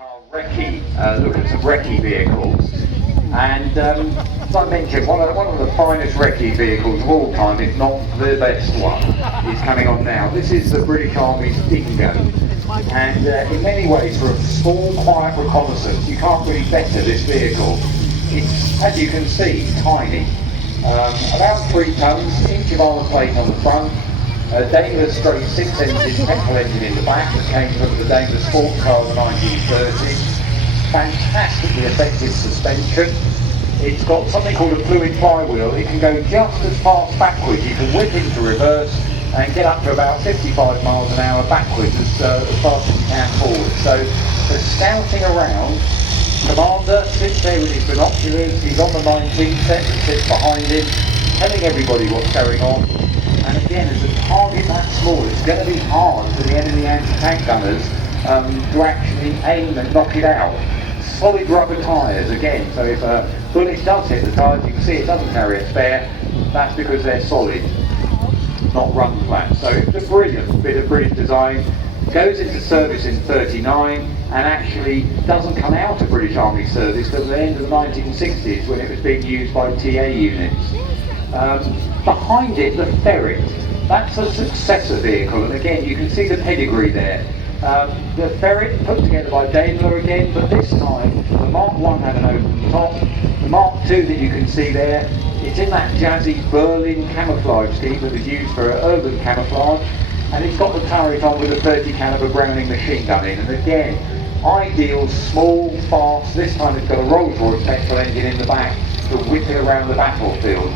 our recce, look at some recce vehicles. And as I mentioned, one of the finest recce vehicles of all time, if not the best one, is coming on now. This is the British Army's Dingo. And in many ways, for a small, quiet reconnaissance, you can't really better this vehicle. It's, as you can see, tiny. About 3 tons, inch of armour plate on the front, a Daimler straight 6-engine petrol engine in the back that came from the Daimler sports car of the 1930s. Fantastically effective suspension. It's got something called a fluid flywheel. It can go just as fast backwards. You can whip into reverse and get up to about 55 miles an hour backwards as fast as you can forward. So for scouting around, Commander sits there with his binoculars. He's on the 19 set and sits behind him, telling everybody what's going on. And again, as a target that small, it's going to be hard for the enemy anti-tank gunners to actually aim and knock it out. Solid rubber tyres again, so if a bullet does hit the tyres, you can see it doesn't carry a spare. That's because they're solid, not run flat. So it's a brilliant bit of British design. Goes into service in 39 and actually doesn't come out of British Army service till the end of the 1960s when it was being used by TA units. Behind it, the Ferret. That's a successor vehicle, and again you can see the pedigree there. The Ferret put together by Daimler again, but this time the Mark I had an open top. The Mark II that you can see there, it's in that jazzy Berlin camouflage scheme that was used for urban camouflage, and it's got the turret on with a 30 caliber Browning machine gun in, and again, ideal, small, fast. This time it's got a Rolls-Royce petrol engine in the back to whip it around the battlefield.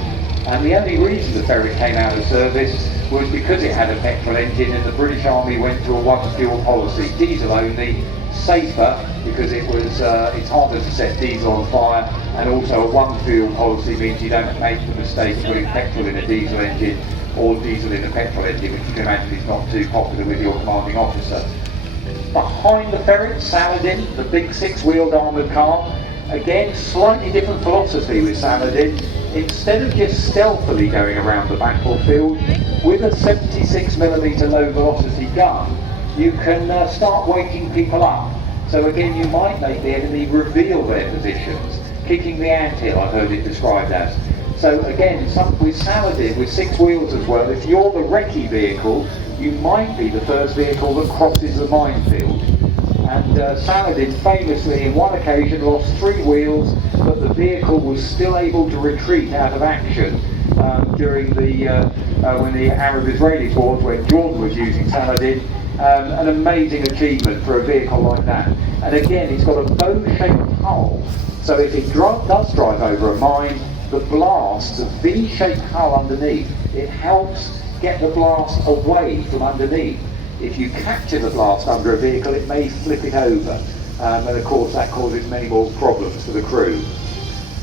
And the only reason the Ferret came out of service was because it had a petrol engine, and the British Army went to a one-fuel policy, diesel only, safer because it was it's harder to set diesel on fire, and also a one-fuel policy means you don't make the mistake of putting petrol in a diesel engine or diesel in a petrol engine, which you can imagine is not too popular with your commanding officer. Behind the Ferret, Saladin, the big 6-wheeled armoured car. Again, slightly different philosophy with Saladin. Instead of just stealthily going around the battlefield, with a 76mm low velocity gun, you can start waking people up. So again, you might make the enemy reveal their positions, kicking the anthill, I've heard it described as. So again, with Saladin, with 6 wheels as well, if you're the recce vehicle, you might be the first vehicle that crosses the minefield. And Saladin famously, in one occasion, lost 3 wheels, but the vehicle was still able to retreat out of action during the when the Arab-Israeli wars, when Jordan was using Saladin. An amazing achievement for a vehicle like that. And again, it's got a bow-shaped hull, so if it does drive over a mine, the blast, the V-shaped hull underneath, it helps get the blast away from underneath. If you capture the blast under a vehicle, it may flip it over, and of course that causes many more problems for the crew.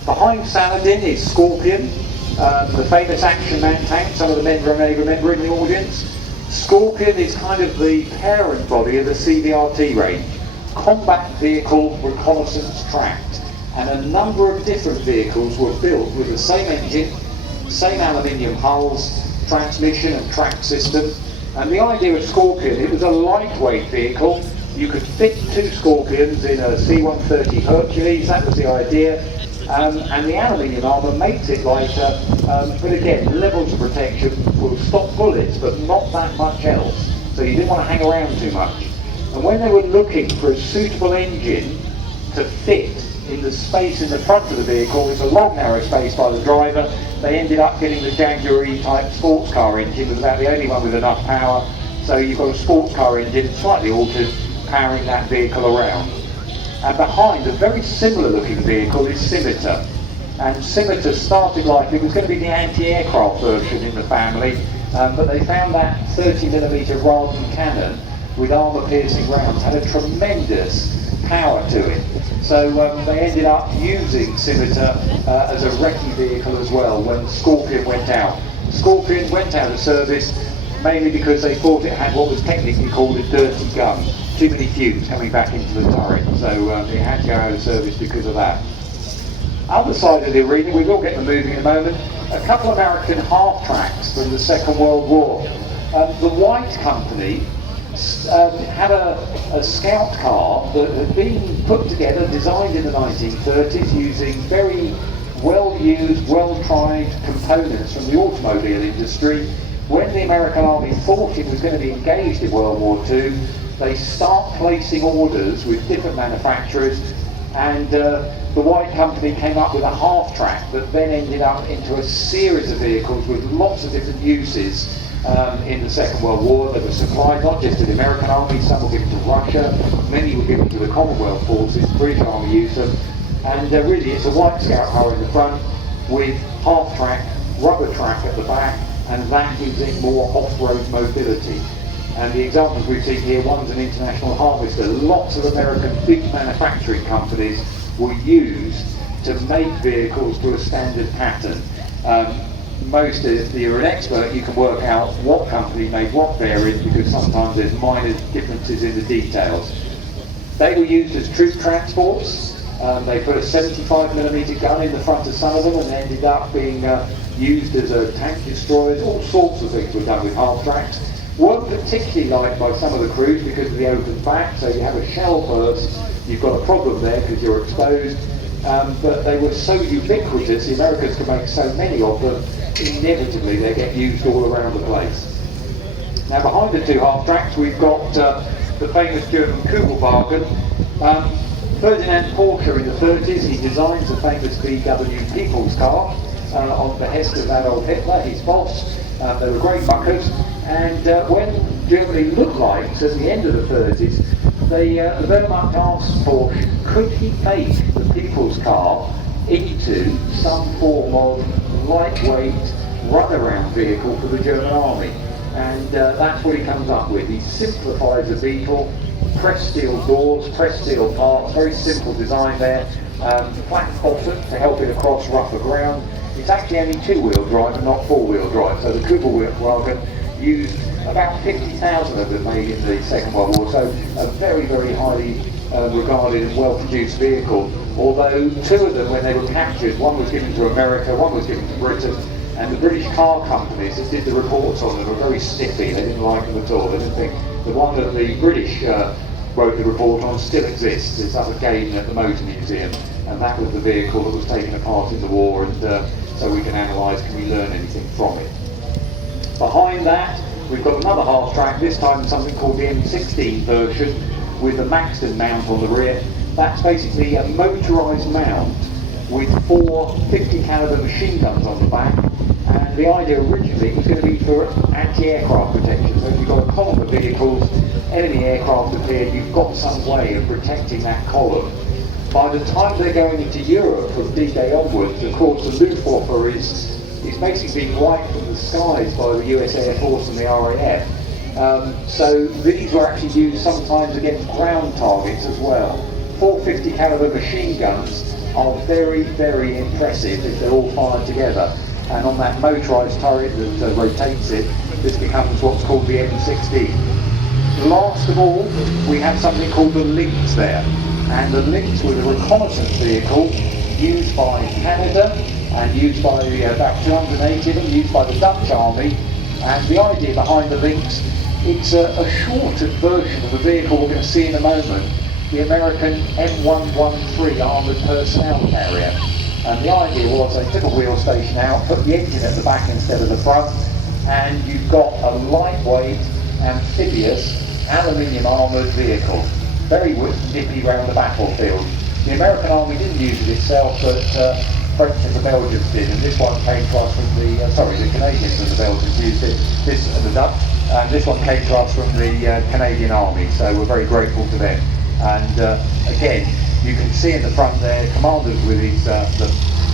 Behind Saladin is Scorpion, the famous Action Man tank. Some of the men may remember in the audience. Scorpion is kind of the parent body of the CVRT range, combat vehicle reconnaissance tracked, and a number of different vehicles were built with the same engine, same aluminium hulls, transmission and track system. And the idea of Scorpion, it was a lightweight vehicle. You could fit 2 Scorpions in a C-130 Hercules, that was the idea. And the aluminium armour makes it lighter, but again, levels of protection will stop bullets, but not that much else. So you didn't want to hang around too much. And when they were looking for a suitable engine to fit in the space in the front of the vehicle, it's a long narrow space by the driver, they ended up getting the Jaguar type sports car engine. It was about the only one with enough power, so you've got a sports car engine, slightly altered, powering that vehicle around. And behind, a very similar looking vehicle is Scimitar. And Scimitar started like, it was going to be the anti-aircraft version in the family, but they found that 30mm Raden cannon with armour-piercing rounds had a tremendous power to it. So they ended up using Scimitar as a recce vehicle as well when Scorpion went out. Scorpion went out of service mainly because they thought it had what was technically called a dirty gun. Too many fumes coming back into the turret, so it had to go out of service because of that. Other side of the arena, we will get them moving in a moment, a couple of American half-tracks from the Second World War. The White Company had a scout car that had been put together, designed in the 1930s using very well-used, well-tried components from the automobile industry. When the American Army thought it was going to be engaged in World War II, they start placing orders with different manufacturers, and the White Company came up with a half-track that then ended up into a series of vehicles with lots of different uses in the Second World War. They were supplied not just to the American Army, some were given to Russia, many were given to the Commonwealth forces, the British Army used them, and really it's a white scout car in the front with half-track, rubber track at the back, and that gives it more off-road mobility. And the examples we've seen here, one's an International Harvester. Lots of American big manufacturing companies were used to make vehicles to a standard pattern. Most, if you're an expert, you can work out what company made what variant, because sometimes there's minor differences in the details. They were used as troop transports. They put a 75mm gun in the front of some of them and ended up being used as a tank destroyers. All sorts of things were done with half-tracks. Weren't particularly liked by some of the crews because of the open back, so you have a shell burst, you've got a problem there because you're exposed. But they were so ubiquitous, the Americans could make so many of them, inevitably they get used all around the place. Now behind the two half-tracks we've got the famous German Kubelwagen. Ferdinand Porsche in the 30s, he designs the famous VW People's Car on behest of Adolf Hitler, his boss. They were great muckers, and when Germany looked like, so at the end of the 30s, the Wehrmacht asked Porsche, could he make the People's Car into some form of lightweight runaround vehicle for the German Army? And that's what he comes up with. He simplifies the Beetle, pressed steel doors, pressed steel parts, very simple design there, flat bottom to help it across rougher ground. It's actually only two-wheel drive and not four-wheel drive, so the Kubelwagen used about 50,000 of them made in the Second World War, so a very, very highly regarded and well-produced vehicle. Although two of them, when they were captured, one was given to America, one was given to Britain, and the British car companies that did the reports on them were very snippy. They didn't like them at all. They didn't think the one that the British wrote the report on still exists. It's up again at the Motor Museum, and that was the vehicle that was taken apart in the war, and so we can analyse, can we learn anything from it. Behind that, we've got another half-track, this time something called the M16 version, with the Maxton mount on the rear. That's basically a motorised mount with 4 50 caliber machine guns on the back, and the idea originally was going to be for anti-aircraft protection. So if you've got a column of vehicles, enemy aircraft appeared, you've got some way of protecting that column. By the time they're going into Europe from D-Day onwards, of course the Luftwaffe is basically being wiped from the skies by the US Air Force and the RAF. So these were actually used sometimes against ground targets as well. 4 50 caliber machine guns are very, very impressive if they're all fired together. And on that motorised turret that rotates it, this becomes what's called the M16. Last of all, we have something called the Lynx there. And the Lynx was a reconnaissance vehicle used by Canada and used by about 280 of them, used by the Dutch Army. And the idea behind the Lynx, it's a shortened version of the vehicle we're going to see in a moment, the American M113 armoured personnel carrier. And the idea was they took a wheel station out, put the engine at the back instead of the front, and you've got a lightweight, amphibious, aluminium armoured vehicle. Very nippy round the battlefield. The American Army didn't use it itself, but French and the Belgians did, and this one came to us from the Canadians and the Belgians used it, this and the Dutch, and this one came to us from the Canadian Army, so we're very grateful to them. And again, you can see in the front there, commanders with his, the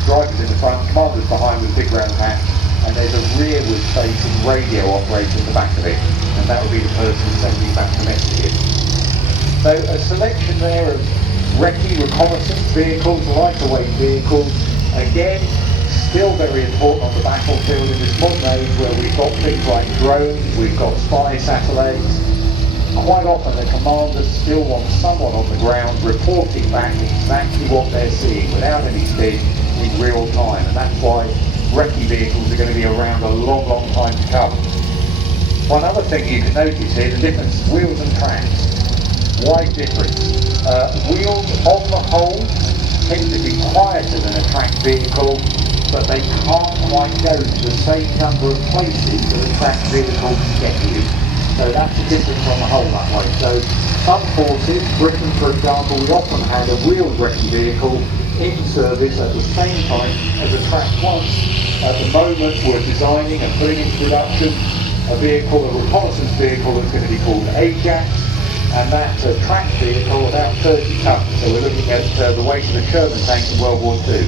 drivers in the front, commanders behind with big round hats, and there's a rearward facing radio operator in the back of it, and that will be the person sending back the messages. So a selection there of recce reconnaissance vehicles, lighter weight vehicles, again, still very important on the battlefield in this modern age where we've got things like drones, we've got spy satellites. Quite often the commanders still want someone on the ground reporting back exactly what they're seeing without any spin in real time, and that's why recce vehicles are going to be around a long, long time to come. One other thing you can notice here, the difference is wheels and tracks. Wide difference. Wheels on the whole tend to be quieter than a tracked vehicle, but they can't quite go to the same number of places that a tracked vehicle can get you. So that's the difference on the whole that way. So some forces, Britain for example, we often had a wheeled wrecking vehicle in service at the same time as a tracked one. At the moment we're designing and putting into production a vehicle, a reconnaissance vehicle that's going to be called Ajax, and that's a tracked vehicle about 30 tons. So we're looking at the weight of the Sherman tank in World War II.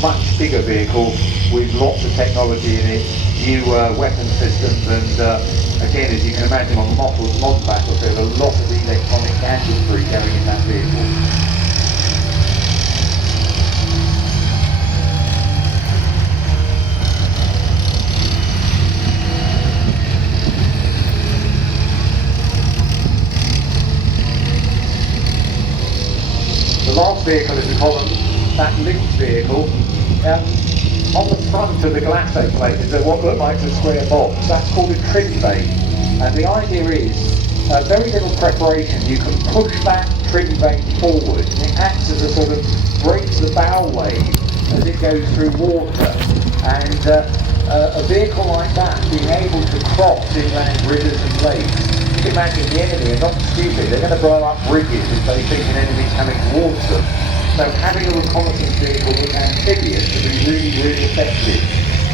Much bigger vehicle with lots of technology in it, new weapon systems, and again, as you can imagine on the modern battlefield, a lot of electronic gadgetry going in that vehicle. The last vehicle is the column, that Lynx vehicle. On the front of the glassite plate is what looks like a square box. That's called a trim bay. And the idea is, very little preparation, you can push that trim bay forward. It acts as a sort of breaks the bow wave as it goes through water. And a vehicle like that being able to cross inland rivers and lakes, you can imagine the enemy are not stupid. They're going to blow up bridges if they think an enemy's coming towards them. So having a reconnaissance vehicle that's amphibious to be really, really effective.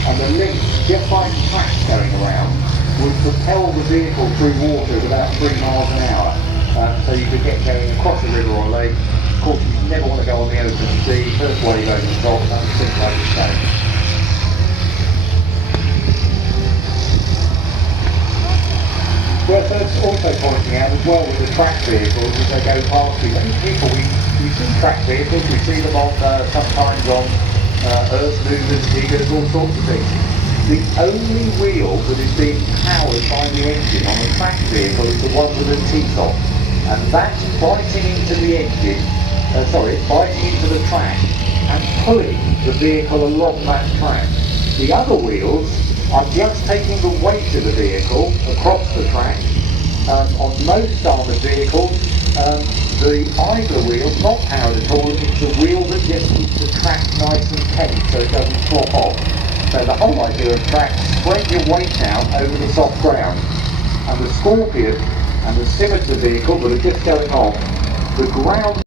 And the Lynx, just like tracks going around, would propel the vehicle through water at about 3 miles an hour. So you could get going across a river or lake. Of course, you never want to go on the open sea. First wave over the top, that would sink like a stone. Worth also pointing out as well with the tracked vehicles as they go past you. Many people, we see tracked vehicles, we see them on sometimes on earth movers, diggers, all sorts of things. The only wheel that is being powered by the engine on a tracked vehicle is the one with the teeth on, and that's biting into the engine. Biting into the track and pulling the vehicle along that track. The other wheels are just taking the weight of the vehicle across the track. On most armoured vehicles, the idler wheel's not powered at all, it's the wheel that just keeps the track nice and tense so it doesn't flop off. So the whole idea of track, spread your weight out over the soft ground. And the Scorpion and the Scimitar vehicle that are just going on, the ground